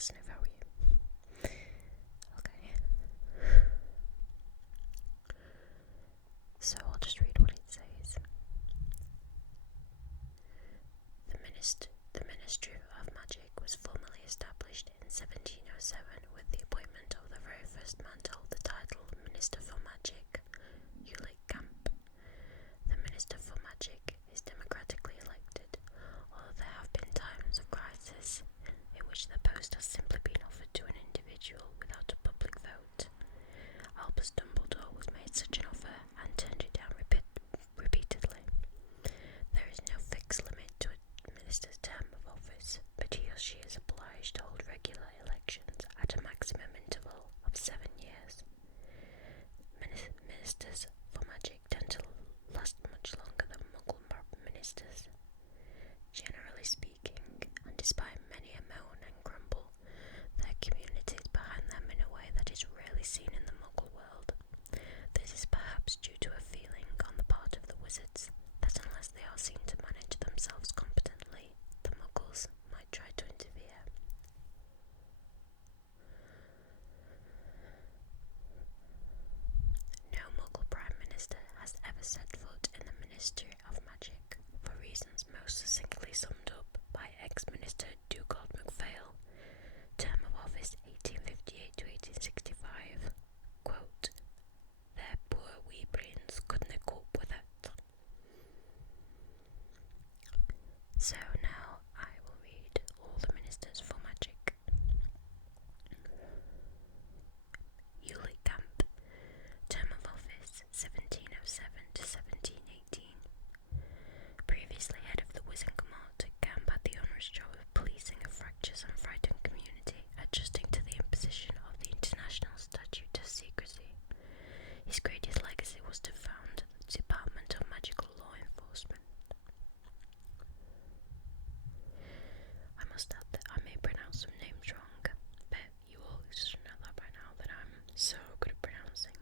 listener, if I were you. Okay. So I'll just read what it says. The Ministry of Magic was formally established in 1707 with the appointment of the very first man to hold the title Minister for Magic, Camp. The Minister for Magic is democratically elected, although there have been times of crisis in which the post has simply been offered to an individual without a public vote. Albus Dumbledore was made such an offer and turned it down repeatedly. There is no fixed limit to a minister's term of office, but he or she is obliged to hold regular elections at a maximum interval of 7 years. Ministers for magic tend to last much longer than Muggle ministers. Generally speaking, and despite many a moan and grumble, their community is behind them in a way that is rarely seen in the Muggle world. This is perhaps due to a feeling on the part of the wizards that unless they are seen to manage themselves competently, the Muggles might try to interfere. No Muggle Prime Minister has ever set foot in the Ministry of Magic, for reasons most succinctly summed up by ex-Minister Dugald MacPhail, term of office 1858 to 1865. Quote, "Their poor wee brains couldna cope with it." So now I will read all the ministers for magic. Camp, term of office 1707 to 1718. Previously head of the Wizengamot, Camp had the onerous job of policing a fractious and frightened community, adjusting to the imposition of the International Statute of Secrecy. His greatest legacy was to found the Department of Magical Law Enforcement. I must add that I may pronounce some names wrong, but you all should know that by now that I'm so good at pronouncing.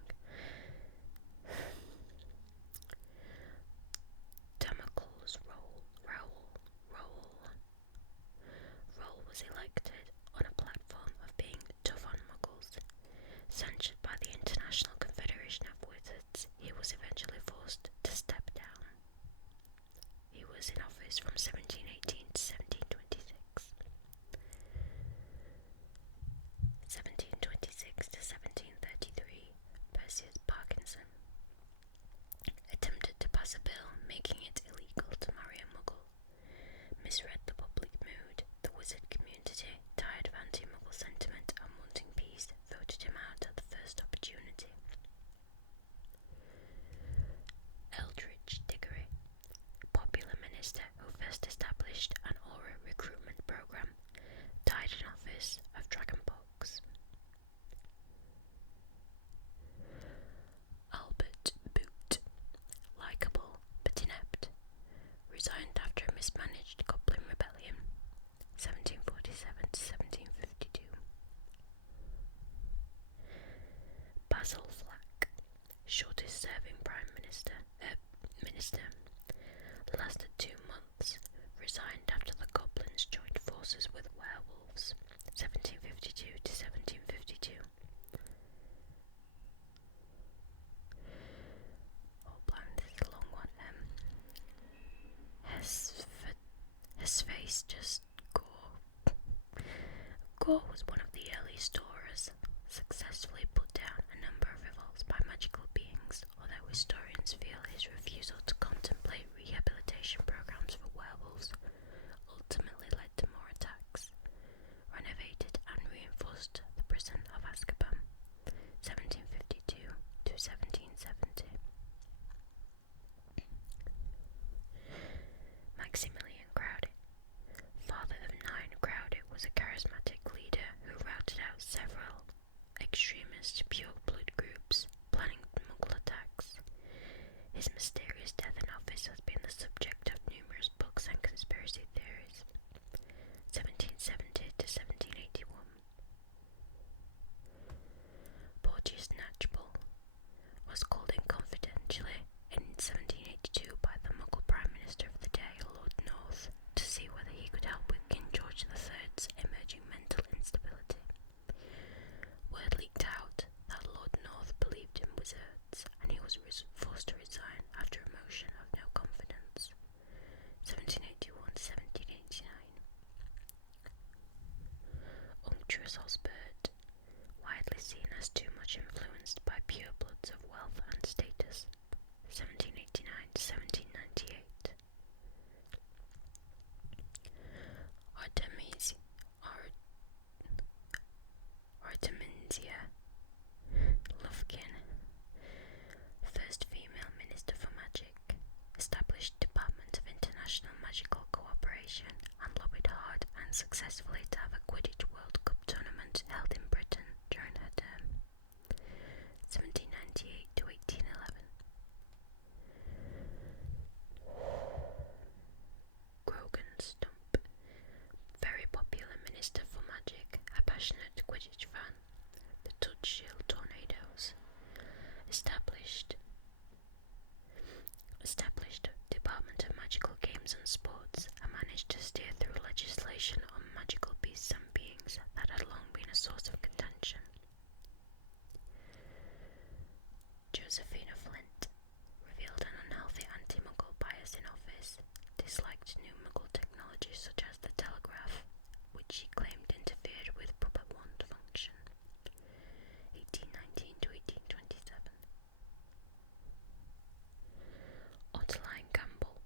Damocles Rowell was elected on a platform of being tough on Muggles. Censured by the International Confederation of Wizards, he was eventually forced to step down. He was in office from 1718 to 1726. 1726 to 1733, Perseus Parkinson attempted to pass a bill making it illegal to marry a Muggle. Misread the public mood. The wizard community, tired of anti-Muggle sentiment and wanting peace, voted him out at the first opportunity. Eldridge Diggory, popular minister who first established an Aura recruitment program, died in office of dragonpox. Albert Boot, likeable but inept, resigned after a mismanaged Goblin Rebellion, 1747 to 1752. Basil Flack, shortest serving Prime Minister, lasted 2 months, resigned after the Goblins joined forces with werewolves, 1752 to 1752. Oh, blind, this is a long one. His face just Gore. Gore was one of the early storers, successfully put down a number of revolts by magical beings, although historians feel his refusal to contemplate rehabilitation programs for werewolves ultimately led to more attacks, renovated and reinforced the prison of Azkaban, 1752 to 1770. Maximilian Crowdy, father of 9 Crowdy, was a charismatic leader who routed out several extremist pure-blood groups planning Muggle attacks. His mysterious death in office has been the subject of numerous books and conspiracy theories. 1770 to 1781. Porteous Knatchbull was called in confidentially in 1782 by the Muggle Prime Minister of the day, Lord North, to see whether he could help with King George III's emerging mental instability. had unsuccessfully to have a Quidditch World Cup tournament held in Britain during her term, 1798 to 1811. Grogan Stump, very popular minister for magic, a passionate Quidditch fan. The Tudshill Tornadoes established Department of Magical Games and Sports, and managed to steer through legislation on magical beasts and beings that had long been a source of contention. Josephina Flint revealed an unhealthy anti-Muggle bias in office, disliked new Muggle technologies such as the telegraph, which she claimed interfered with puppet wand function. 1819 to 1827. Ottoline Campbell,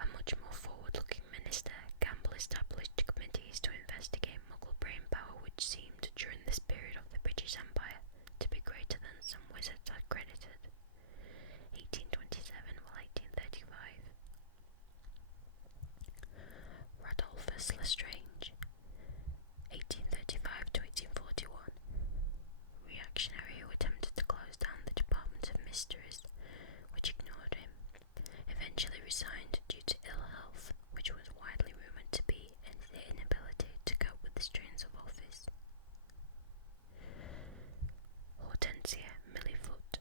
a much more forward-looking minister, Campbell established committees to investigate Muggle brain power, which seemed, during this period of the British Empire, to be greater than some wizards had credited. 1827 or 1835. Radolphus Lestrange, 1835 to 1841. Reactionary who attempted to close down the Department of Mysteries, which ignored him, eventually resigned due to ill health, which was widely rumoured to be his inability to cope with the strains of office. Hortensia Millifoot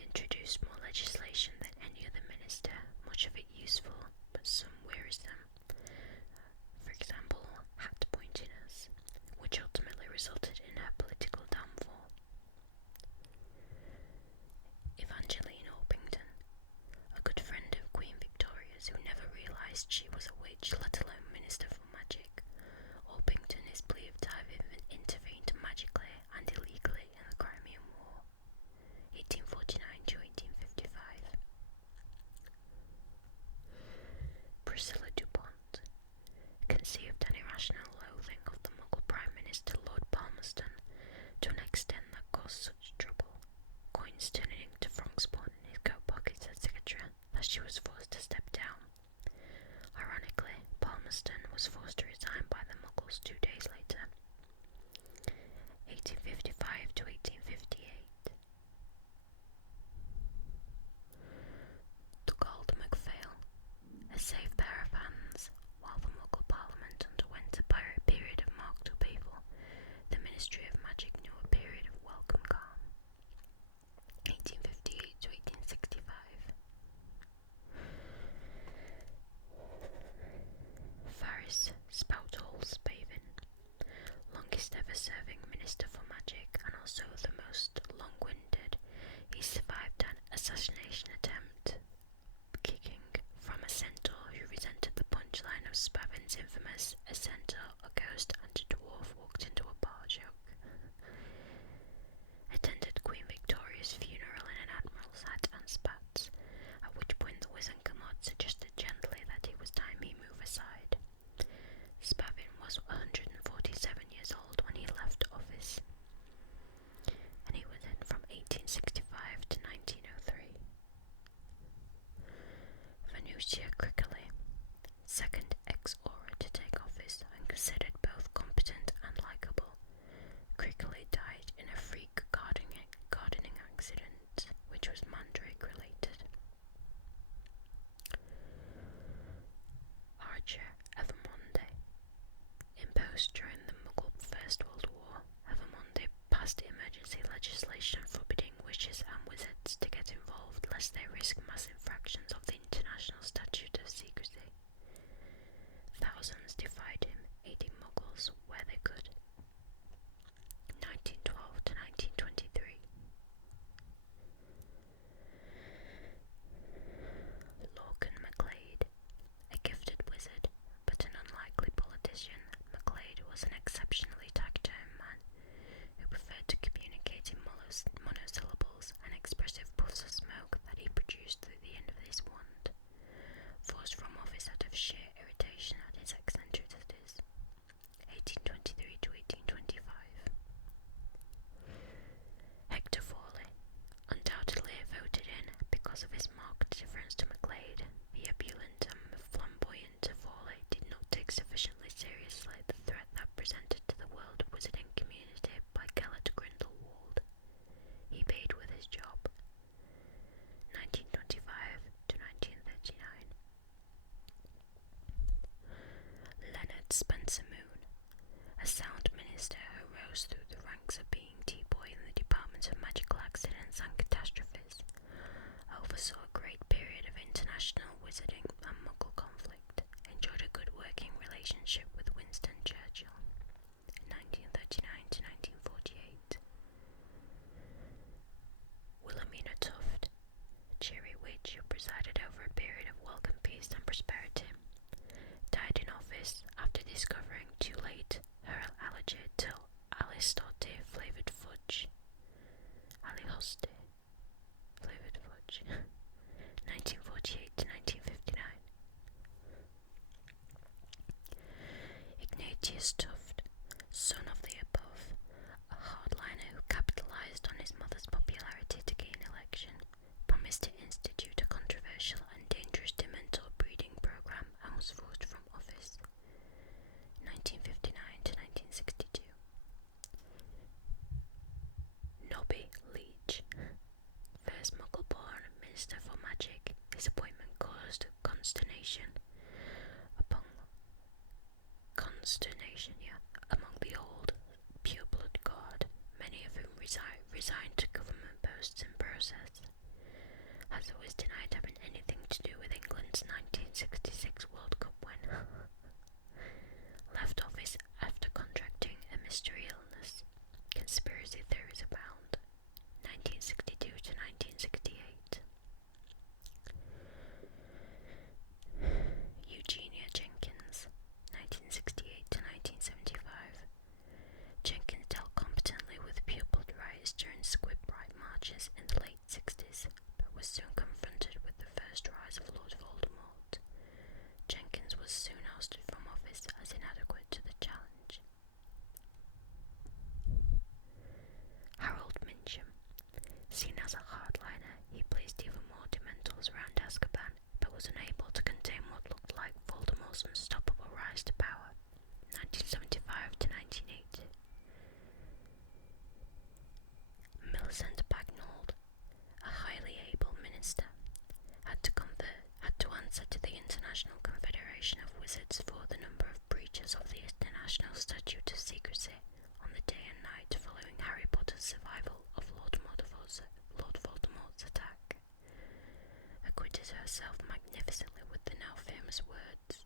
introduced more legislation than any other minister, much of it useful, but some wearisome. For example, hat pointiness, which ultimately resulted in her political downfall. Evangeline Orpington, a good friend of Queen Victoria's who never realised she was a witch, let alone Minister for Magic. Orpington is believed to have intervened magically and illegally in the Crimean War, 1849 to 1855. Priscilla DuPont conceived an irrational loathing of the Muggle Prime Minister Lord Palmerston to an extent that caused such trouble, coins turning to frog spawn in his coat pockets, etc., that she was forced to step down. Ironically, Palmerston was forced to resign by the Muggles 2 days later. 1855 to 1858. Dugald MacPhail, a safe pair of hands. While the Muggle Parliament underwent a period of marked upheaval, the Ministry of Magic knew a period of welcome calm. 1858 to 1865. Faris Spoutall Spavin, longest ever serving Minister for Magic and also the most long-winded. He survived an assassination attempt, kicking from a centaur who resented the punchline of Spavin's infamous "A centaur, a ghost, and a dwarf walked into a bar" joke. Attended Queen Victoria's funeral in an admiral's hat and spats, at which point the Wizengamot suggested gently that it was time he move aside. Spavin was 147 years old when he left office, and he was in from 1865 to 1903. Venusia Crickley, second ex-aura to take office and considered both competent and likeable. Crickley died in a freak gardening accident, which was Mandrake-related. Archer Evermonde, imposed during the Muggle First World War, Evermonde passed emergency legislation forbidding witches and wizards to get involved lest they risk mass infractions of the International Statute of Secrecy. Thousands defied him, aiding Muggles where they could. 1912 to 1923. Lorcan MacLeod, a gifted wizard, but an unlikely politician, MacLeod was an exceptionally taciturn man who preferred to communicate in monosyllables and expressive puffs of smoke that he produced through the end of his wand, forced from office out of sheer irritation at his eccentricities. 1823 to 1825. sufficiently seriously the threat that presented to the world wizarding community by Gellert Grindelwald. He paid with his job. 1925 to 1939. Leonard Spencer Moon, a sound minister who rose through the ranks of being T-boy in the Department of Magical Accidents and Catastrophes, oversaw a great period of international wizarding and Muggle conflict, enjoyed a good working relationship with Winston Churchill, 1939 to 1948. Wilhelmina Tuft, a cheery witch who presided over a period of welcome peace and prosperity, died in office after discovering too late her allergy to alistote flavoured fudge. Alihoste flavoured fudge. 1948 to 1959. Ignatius Tuft, son of the above, a hardliner who capitalised on his mother's popularity to gain election, promised to institute a controversial and dangerous dementor breeding program and was forced from office. 1959 to 1962. Nobby Leach, first Muggle-born Minister for Magic, his appointment caused consternation among the old pure-blood guard, many of whom resigned to government posts in process. Has always denied having anything to do with England's 1966 World Cup win. Left office after contracting a mystery illness. Conspiracy theories abound. 1962 to 1968. Eugenia Jenkins, 1968 to 1975. Jenkins dealt competently with pure-blood riots during Squib Right marches in the late 60s, but was soon confronted with the first rise of Lord Voldemort. Jenkins was soon ousted from office as inadequate to the challenge. Harold Mincham, seen as a hardliner, he placed even more Dementors around Azkaban, but was unable to contain what looked like Voldemort's unstoppable rise to power. 1975 to 1980. Millicent Bagnold, a highly able minister, had to answer to the International Confederation of Wizards for the number of breaches of the International Statute of Secrecy on the day and night following Harry Potter's survival of Lord Voldemort's attack. Acquitted herself magnificently with the now famous words,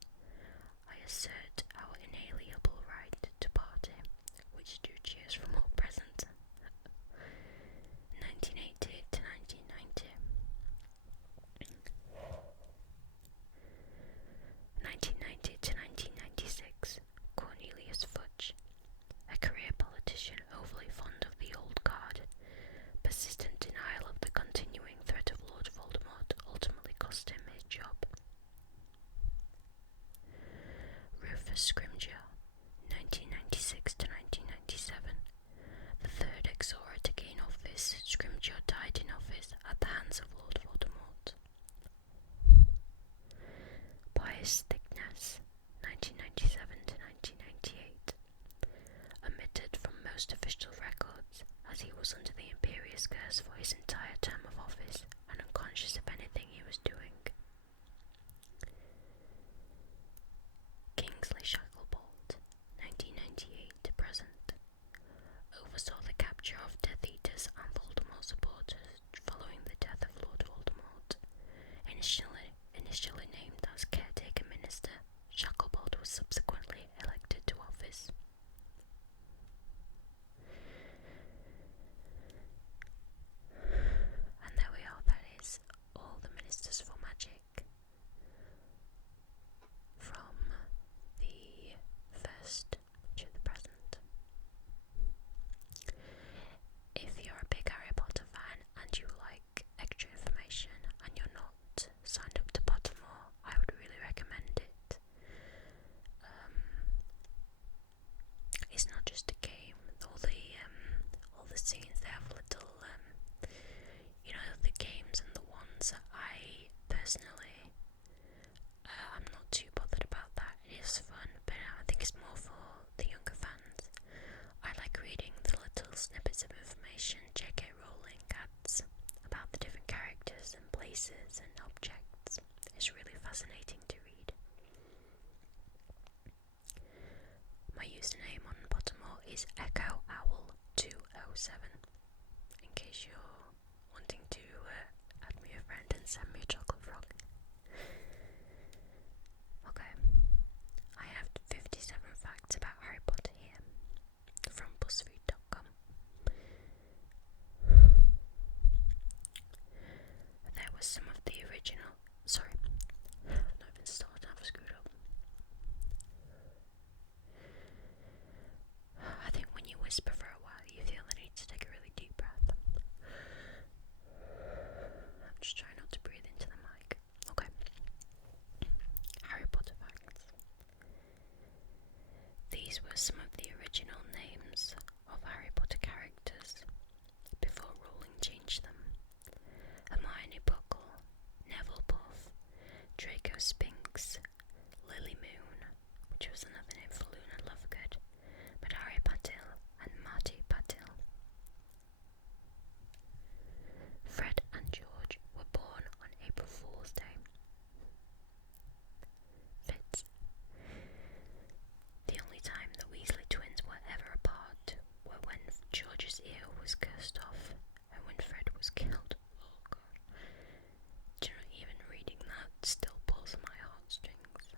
"I assert our inalienable right to party," which drew cheers from all present. 1980 to 1990. 1990 to 1996. Cornelius Fudge, a career politician overly fond of the old guard. Persistent denial of the continuing threat of Lord Voldemort ultimately cost him his job. Rufus Scrimgeour, 1996 to 1997. The third Exora to gain office, Scrimgeour died in office at the hands of Lord Voldemort. Pius Thickness, 1997 to 1998. Omitted from most official records, as he was under the imperious curse for his entire term of office and unconscious of anything he was doing. Kingsley Shacklebolt, 1998 to present. Oversaw the capture of Death Eaters and Voldemort supporters following the death of Lord Voldemort. Initially named as caretaker minister, Shacklebolt was subsequently elected to office. And there we are, that is all the Ministers for Magic from the first to the present. If you're a big Harry Potter fan and you like extra information and you're not signed up to Pottermore, I snippets of information J.K. Rowling adds about the different characters and places and objects is really fascinating to read. My username on Pottermore is EchoOwl207, in case you're wanting to add me a friend and send me a chocolate frog. Okay, I have 57 facts about Harry Potter here, from BuzzFeed.com. There was some of the original. Sorry, not even started, I've screwed up. I think when you whisper for a while, you feel the need to take a really deep breath. I'm just trying not to breathe into the mic. Okay. Harry Potter facts. These were some of the original names of Harry Potter characters before Rowling changed them. Hermione Buckle, Neville Puff, Draco Spinks, Lily Moon, which was another name for Luna Lovegood, Madari Patil and Marty Patil. Fred and George were born on April Fool's Day. Fitz. The only time the Weasley twins were ever apart were when George's ear was cursed off and when Fred was killed. Oh god. Do you know, even reading that still pulls my heartstrings.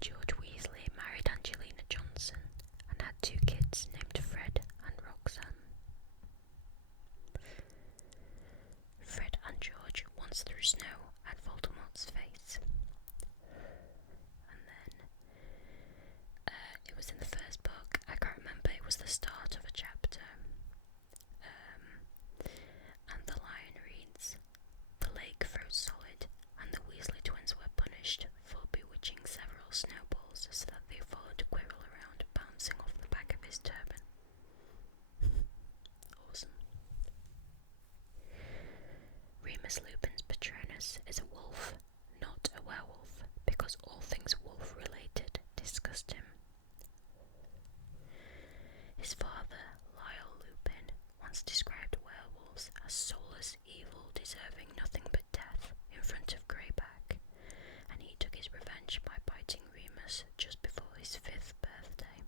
George Weasley married Angelina Johnson and had 2 kids named Fred and Roxanne. Fred and George once threw snow at Voldemort's face. And then, it was in the first book, I can't remember, it was the start of a chapter. And the line reads, "The lake froze solid, and the Weasley twins were punished for bewitching several snowballs so that they followed Quirrell around, bouncing off the back of his turban." Awesome. Remus Lupin's Patronus is a wolf, not a werewolf, because all things wolf-related disgust him. His father, Lyle Lupin, once described werewolves as soulless evil deserving nothing but death in front of Greyback, and he took his revenge by biting Remus just before his 5th birthday.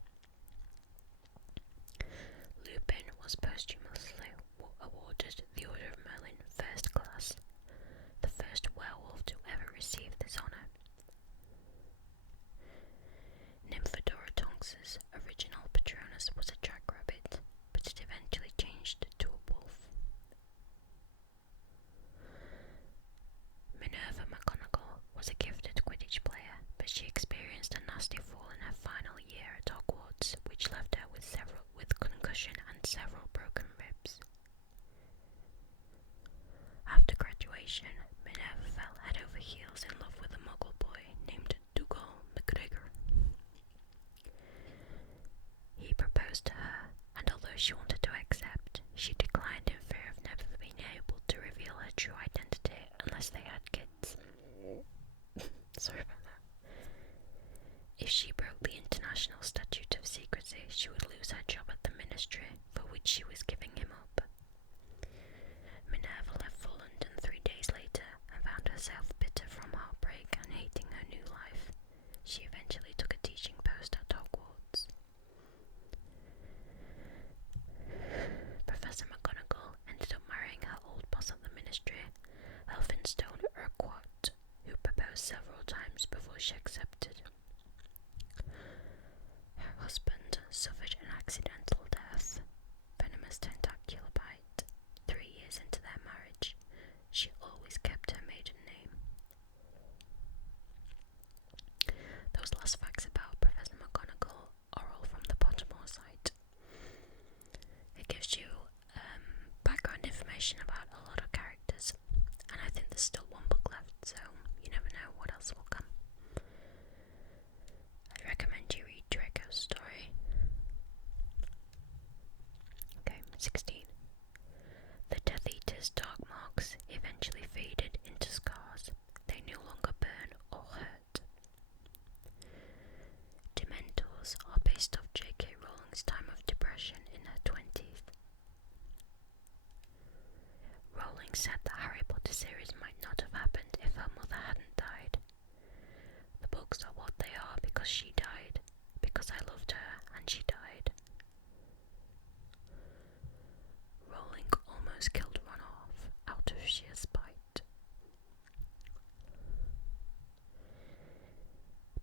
Lupin was posthumously awarded the Order of Merlin First Class, the first werewolf to ever receive this honour. Nymphadora Tonks's original Patronus was a jackrabbit, but it eventually changed to a wolf. Minerva McGonagall was a gifted Quidditch player, but she experienced a nasty fall in her final year at Hogwarts, which left her with concussion and several broken ribs. After graduation, Minerva fell head over heels in love with a Muggle boy named Dougal McGregor. He proposed to her, and although she wanted to accept, she declined in fear of never being able to reveal her true identity unless they had kids. Sorry about that. If she broke the International Statute of Secrecy, she would lose her job at the Ministry, for which she was giving him up. Minerva left for London 3 days later and found herself bitter from heartbreak and hating her new life. She eventually took a teaching post at Hogwarts. Professor McGonagall ended up marrying her old boss at the Ministry, Elphinstone Urquhart, who proposed several times before she accepted. Her husband suffered an accidental death, venomous tentacular bite, 3 years into their marriage. She always kept her maiden name. Those last facts about Professor McGonagall are all from the Pottermore site. It gives you background information about a lot of characters, and I think there's still 1 book left, so you never know what else will come. I'd recommend you read Draco's story. Okay, 16. reminisced of J.K. Rowling's time of depression in her 20s. Rowling said the Harry Potter series might not have happened if her mother hadn't died. The books are what they are because she died, because I loved her and she died. Rowling almost killed Ron off out of sheer spite.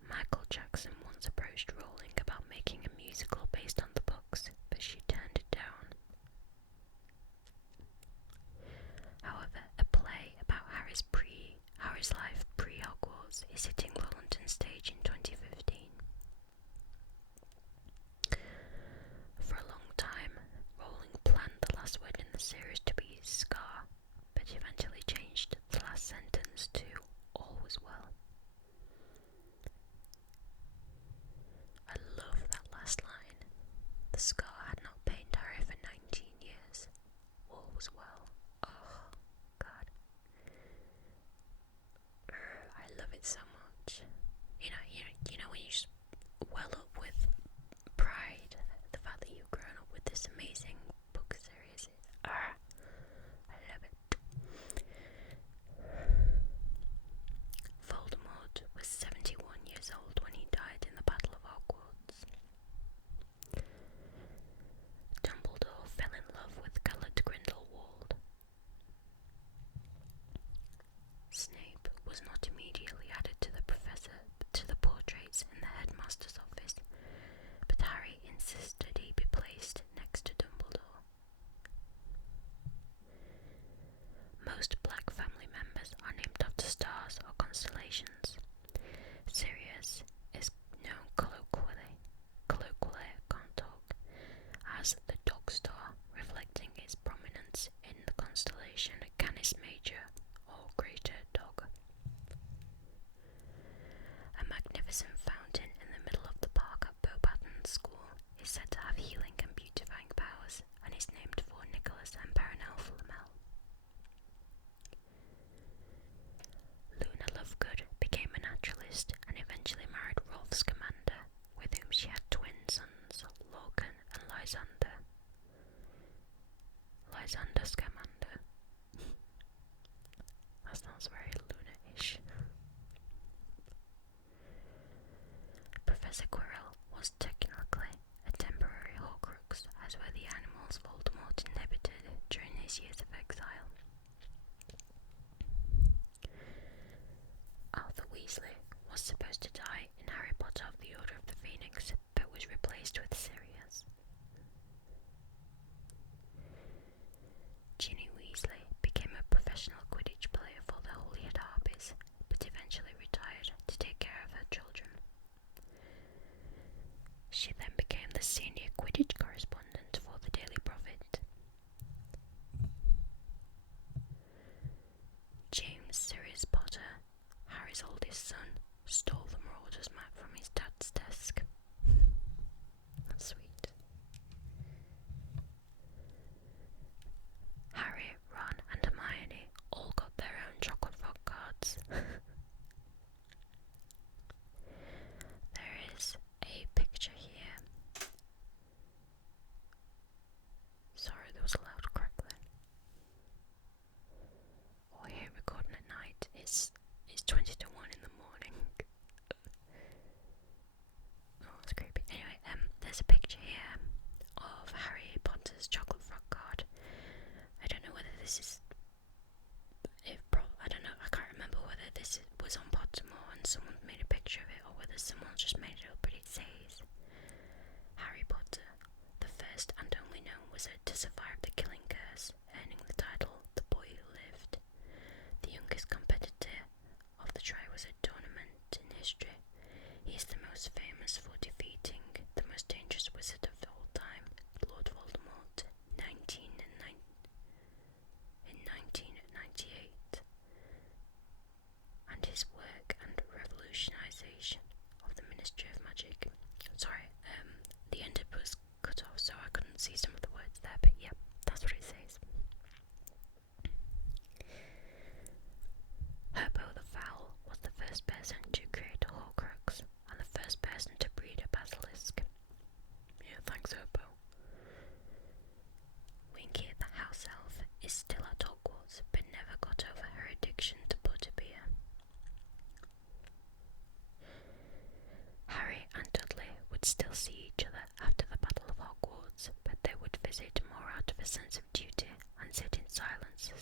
Michael Jackson once approached Rowling about making a musical based on the books, but she turned it down. However, a play about Harry's life pre-Hogwarts is hitting the London stage in 2015. For a long time, Rowling planned the last word in the series to be Scar, but eventually changed the last sentence to all was well. I love that last line. The Scar had not pained Harry for 19 years. All was well. Oh, God. I love it so much. You know when you just well up with pride, the fact that you've grown up with this amazing book series. I love it. Voldemort was 71 years old when he died in the Battle of Hogwarts. Dumbledore fell in love with Gellert Grindelwald. Snape was not immediately added to the portraits in the headmaster's office, but Harry insisted he be placed next to Dumbledore. Most Black family members are named after stars or constellations. Sirius is known colloquially, can't talk, as the Dog Star, reflecting its prominence in the constellation Canis Major, or Greater Dog. A magnificent fountain in the middle of the park at Beauxbaton School is said to have healing and beautifying powers, and is named for Nicholas and Perenelle Flamel. Luna Lovegood became a naturalist and eventually married Rolf Scamander, with whom she had twin sons, Lorcan and Lysander. Lysander Scamander. That sounds very Luna-ish. Professor Quirrell was technically a temporary Horcrux, as were the animals Voldemort inhabited during his years of exile. Arthur Weasley was supposed to die in Harry Potter of the Order of the Phoenix, but was replaced with Sirius. Ginny Weasley became a professional Quidditch player for the Holyhead Harpies, but eventually retired to take care of her children. She then became the senior Quidditch correspondent for the Daily Prophet. James Sirius Potter, Harry's oldest son, stole the Marauders map from his dad's desk. That's sweet. Harry, Ron and Hermione all got their own chocolate frog cards. There is a picture here. Sorry, there was a loud crackling. Oh, I hate recording at night. It's 20 to 1 in the morning. Oh, it's creepy. Anyway, there's a picture here of Harry Potter's chocolate frog card. I don't know whether this is... I don't know, I can't remember whether this was on Pottermore and someone made a picture of it, or whether someone just made it up, but it says, Harry Potter, the first and only known wizard to survive the killing curse, earning the title The Boy Who Lived. The youngest competitor of the Triwizard Tournament in history, he is the most famous for defeating the most dangerous wizard of all time, Lord Voldemort, in 1998, and his work and revolutionization of the Ministry of Magic. Sorry, the end was cut off, so I couldn't see some of the words there, but yeah.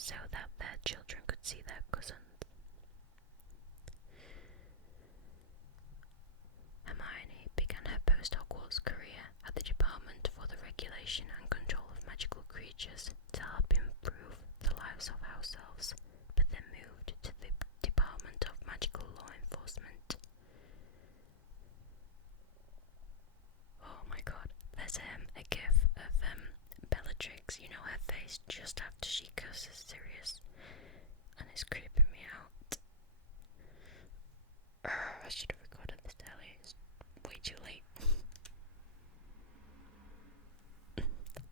so that their children could see their cousins. Hermione began her post-Hogwarts career at the Department for the Regulation and Control of Magical Creatures to help improve the lives of house elves, but then moved to the Department of Magical Law Enforcement. Oh my god, there's a gif of Bellatrix, you know, her face just after she curses Sirius, and it's creeping me out. I should have recorded this earlier, it's way too late.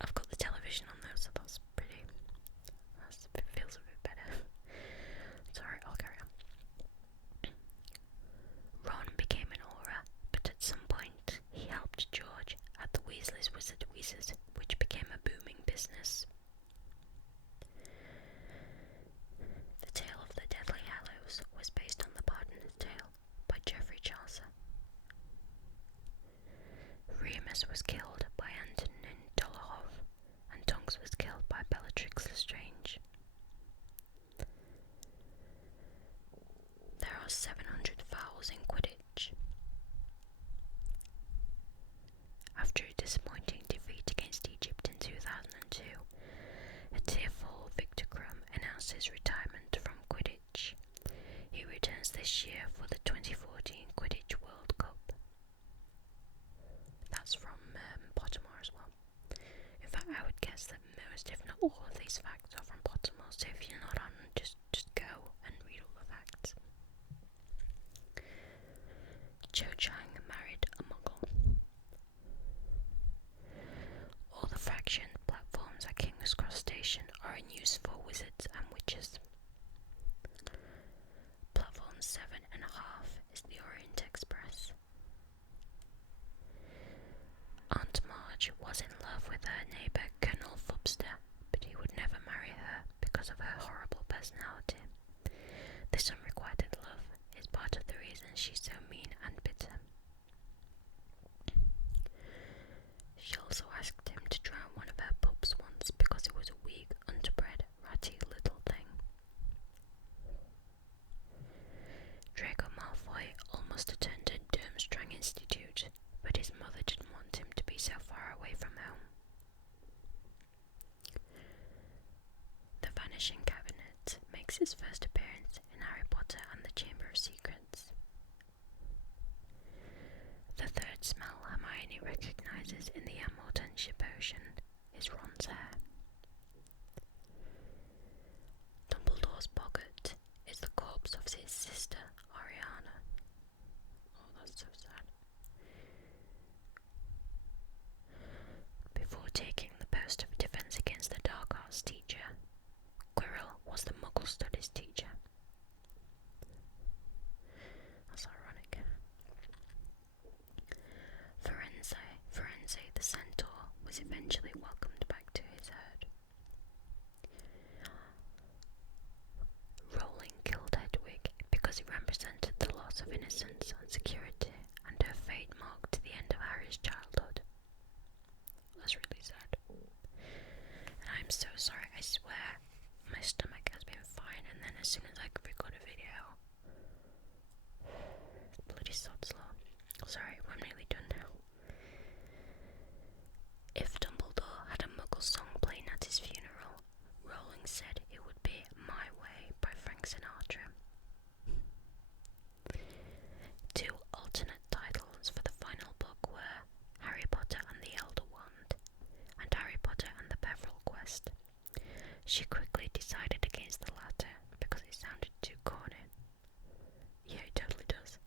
I've got the television on though, so that's pretty, it feels a bit better. Sorry, I'll carry on. Ron became an aura, but at some point he helped George at the Weasley's Wizard Wheezes, which became a booming business. The Tale of the Deathly Hallows was based on The Pardoner's Tale by Geoffrey Chaucer. Remus was killed by Antonin Dolohov, and Tonks was killed by Bellatrix Lestrange. There are 700 fouls in Quidditch. After a disappointing defeat against Egypt in 2002, a tearful Victor Crumb announced his retirement from Quidditch. He returns this year for the 2014 Quidditch World Cup. That's from Pottermore as well. In fact, I would guess that most, if not all, of these facts are from Pottermore, so if you're not on, just go and read all the facts. Cho Chang married a Muggle. All the faction platforms at King's Cross Station are in use for wizards and witches. Platform 7.5 is the Orient Express. Aunt Marge was in love with her neighbour Colonel Fubster, but he would never marry her because of her horrible personality. This unrequited love is part of the reason she's so mean and bitter. She also asked him to drown one of her pups once because it was a weak, underbred, ratty little thing. Draco Malfoy almost attended Durmstrang Institute, but his mother didn't want him to be so far away from home. The Vanishing Cabinet makes its first appearance in Harry Potter and the Chamber of Secrets. The third smell Hermione recognises in the Amortentia potion is Ron's hair. Dumbledore's pocket is the corpse of his sister, Ariana. Oh, that's so sad. Before taking the post of Defense Against the Dark Arts teacher, Quirrell was the Muggle Studies teacher. That's ironic. Firenze the Centaur was eventually welcomed back to his herd. Rowling killed Hedwig because it represented the loss of innocence and security, and her fate marked the end of Harry's childhood. That's really sad. And I'm so sorry, I swear, my stomach has been fine, and then as soon as I could record a video, bloody sod's law. Sorry, I'm nearly done now. If Dumbledore had a Muggle song playing at his funeral, Rowling said it would be My Way by Frank Sinatra. Two alternate titles for the final book were Harry Potter and the Elder Wand and Harry Potter and the Peveril Quest. She quickly decided against the latter because it sounded too corny. Yeah, it totally does.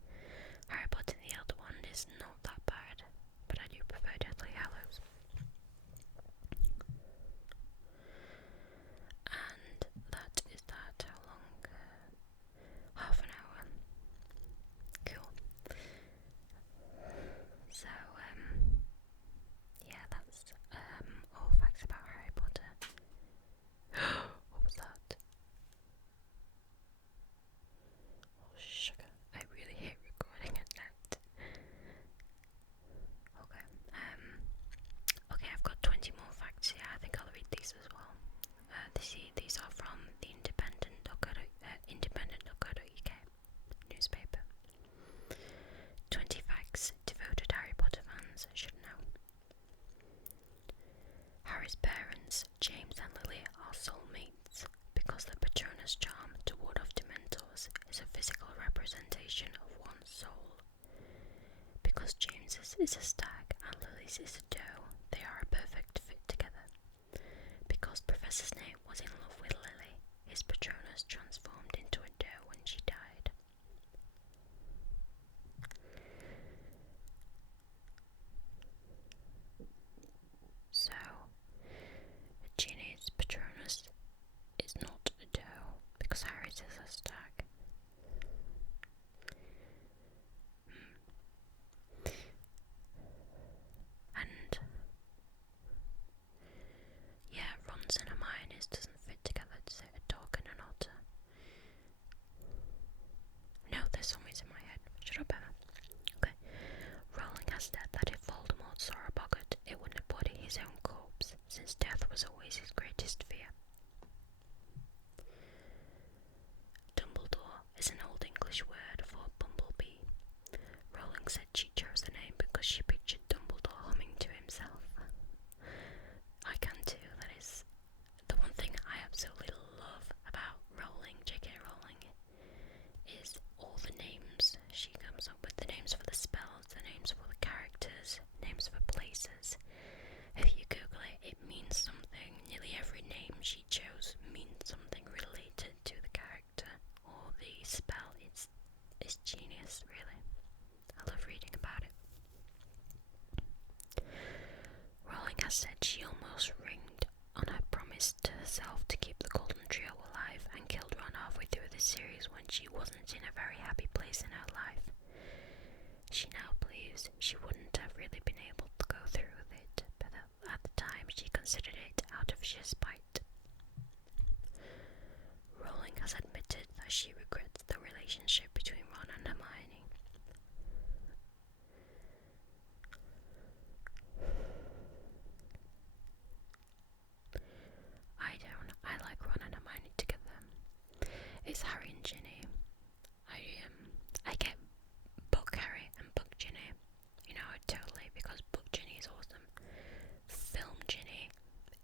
Harry Potter and the Elder Wand is not that bad, but I do prefer Deathly Hallows. representation of one's soul. Because James's is a stag and Lily's is a doe, they are a perfect fit together. Because Professor Snape was in love with Lily, his Patronus transformed into a doe when she died. So, Ginny's Patronus is not a doe because Harry's is a stag. And yeah, Ron's and Hermione's doesn't fit together, does it? A dog and an otter. No, there's something's in my head. Shut up, Emma. Okay. Rowling has said that if Voldemort saw a boggart, it wouldn't embody his own corpse, since death was always his greatest fear. Dumbledore is an Old English word for bumblebee. Rowling said she chose the name because she pictured Dumbledore humming to himself. I can too. That is the one thing I absolutely love about Rowling, J.K. Rowling, is all the names she comes up with. The names for the spells, the names for the characters, names for places. If you Google it, it means something. Nearly every name she chose means something related to the character or the spell. It's genius, really. I love reading about it. Rowling has said she almost ringed on her promise to herself to keep the Golden Trio alive and killed Ron halfway through the series when she wasn't in a very happy place in her life. She now believes she wouldn't have really been able to go through with it, but at the time she considered it out of sheer spite. Rowling has admitted that she regrets the relationship between Ron and Hermione. I like Ron and Hermione together. It's Harry and Ginny. I get book Harry and book Ginny. You know, totally, because book Ginny is awesome. Film Ginny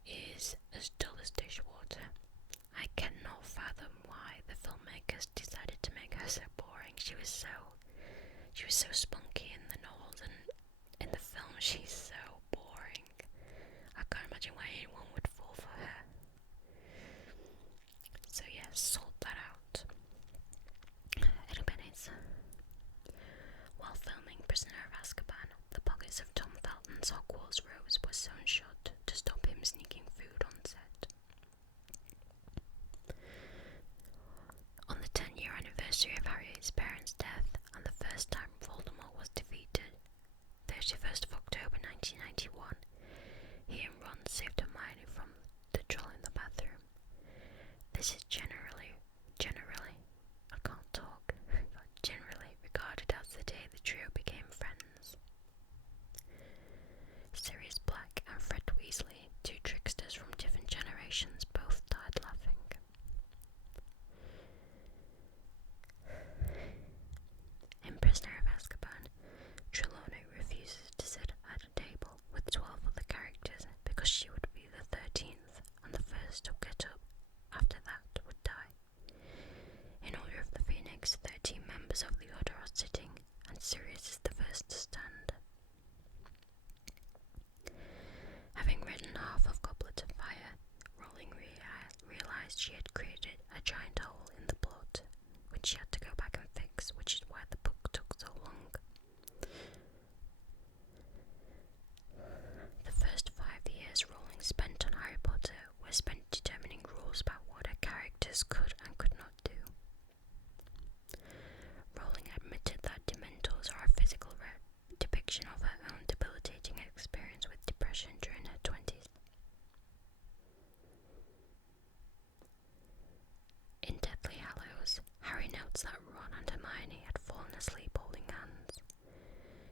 is as dull as dishwater. I cannot fathom why the filmmakers decided to make her so boring. She was so spunky in the novels, and in the film she's so boring. I can't imagine why anyone would fall for her. So yeah, sort that out. Anyways, while filming Prisoner of Azkaban, the pockets of Tom Felton's Hogwarts rose were sewn shut to stop him sneaking food on set. On the 10-year anniversary of Harry's parents' death and the first time Voldemort was defeated, 31st of October 1991, he and Ron saved Hermione from the troll in the bathroom. This is generally regarded as the day the trio became friends. Sirius Black and Fred Weasley, two tricksters from different generations, both died laughing. In Prisoner of Azkaban, Trelawney refuses to sit at a table with 12 other characters because she would be the 13th, and the first to get up after that would die. In Order of the Phoenix, 13 members of the Order are sitting, and Sirius is the first to stand. Having written half of Goblet of Fire, Rowling realised she had created a giant hole in the plot, which she had to go back and fix, which is why the book took so long. The first 5 years Rowling spent on Harry Potter were spent determining rules about what her characters could and could not do. Rowling admitted that Dementors are a physical depiction of her own debilitating experience with depression during her 20s. In Deathly Hallows, Harry notes that Ron and Hermione had fallen asleep holding hands.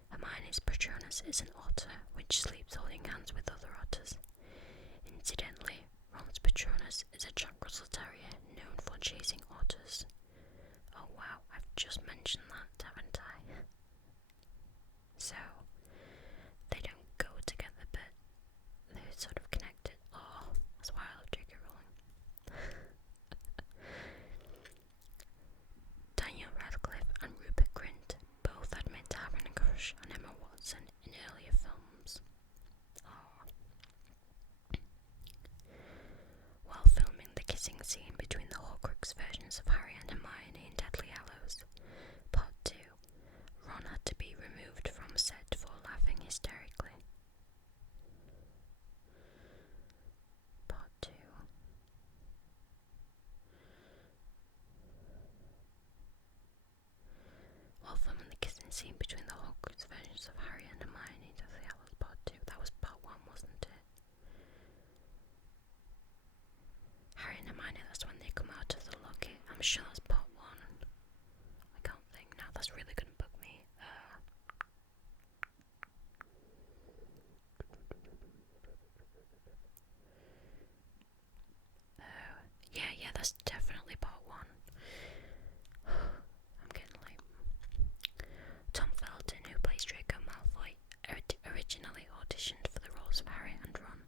Hermione's Patronus is an otter, which sleeps holding hands with other otters. Incidentally, Ron's Patronus is a Jack Russell Terrier known for chasing otters. Oh wow, I've just mentioned that, haven't I? So, they don't go together, but they're sort of connected. Oh, that's why I love J.K. Rowling. Daniel Radcliffe and scene between the Hogwarts versions of Harry and Hermione. Deathly Hallows Part 2. That was Part 1, wasn't it? Harry and Hermione, that's when they come out of the locket. I'm sure that's Part 1. I can't think now, that's really gonna bug me. Yeah, that's definitely Part 1. I'm getting late. Tom Felton, who plays Draco Malfoy, originally auditioned for the roles of Harry and Ron.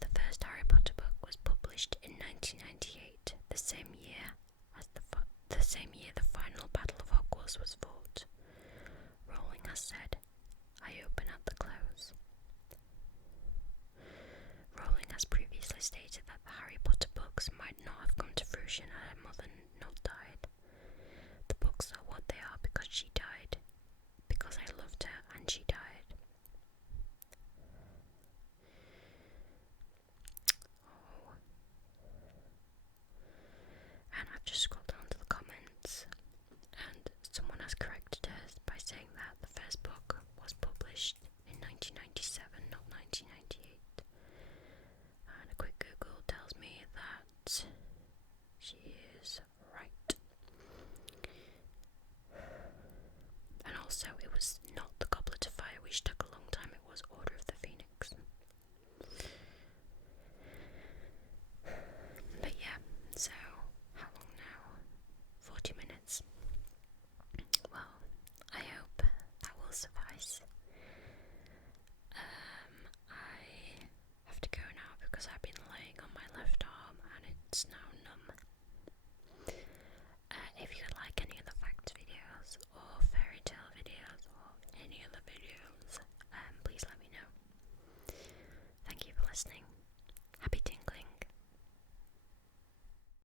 The first Harry Potter book was published in 1998, the same year the final Battle of Hogwarts was fought. Rowling has said, "I open at the close." Rowling has previously stated that the Harry Potter books might not have come to fruition had her mother not died. The books are what they are because she died. Because I loved her and she died. Oh. And I've just scrolled down to the comments, and someone has corrected us by saying that the first book was published in 1997, not 1998. And a quick Google tells me that she is right. And also, it was not the Goblet of Fire, which took a long time, it was Order of the Phoenix. But yeah, so how long now? 40 minutes. Well, I hope that will suffice. I have to go now because I've been laying on my left arm and it's now numb. If you would like any other facts videos or fairy tale videos or any other videos, please let me know. Thank you for listening.